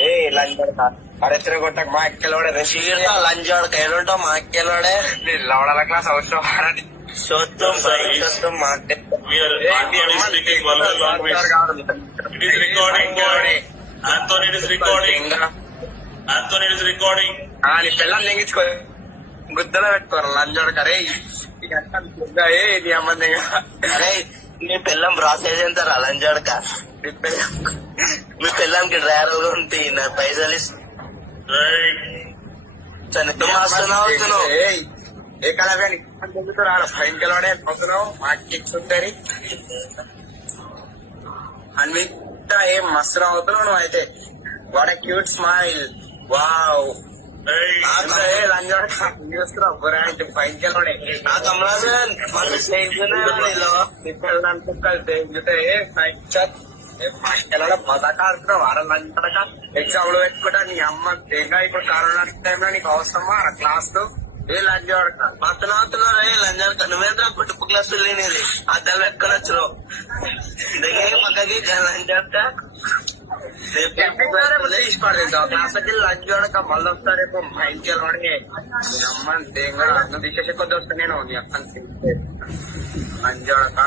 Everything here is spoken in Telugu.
ఏ లంచ్ అరెచ్చిన కొట్టక మా ఎక్కలోడే చీడతా లంచాడు ఏడుంటావు మా అక్కెలోడే లవడాల క్లాస్ అవసరం వాడని చూస్తాం బయట చూస్తాం మాకే నీ పిల్లలు లెంగించుకో గుద్దలో పెట్టుకోరు లంచోడు కరే ఇది అమ్మంది అరే మీ పిల్లం ప్రాసెస్ ఎంత లంచాడుక మీ పిల్లంకి డ్రైవర్ గా ఉంటాయి నా పైసలు చనిపోతున్నావు ఏ కళాగాని ఆడ భయంకరవాడే పోతున్నావు మాకిచ్చుంటారు అని ఏం మస్తు అవుతున్నావు నువ్వు అయితే వాట్ క్యూట్ స్మైల్ వావ్ చూస్తున్నావు భయంకరవాడే నా కమలాసన్ మన స్నేహితులు బతకాడుతున్నావు వారం లంచడక ఎగ్జామ్ లో పెట్టుకుంటా నీ అమ్మ ఇంకా ఇప్పుడు కరోనా టైంలో నీకు అవసరమా క్లాస్ లో ఏ లంచ్ వాడక పక్కనవుతున్నావు లంచాడుక నువ్వేంద్ర పుట్టుపు క్లాస్ లేనిది అద్దాలు పెట్టుకొని వచ్చావు దగ్గర పక్కకి లంచాడుక తీసి పడేద్దాం క్లాస్కి లంచ్ వాడక మళ్ళీ వస్తారేమో భయంకర వాడిని నీ అమ్మ దేంగా అన్నం తీసేసి కొద్ది వస్తా నేను నీ అప్పని లంచ్ వాడక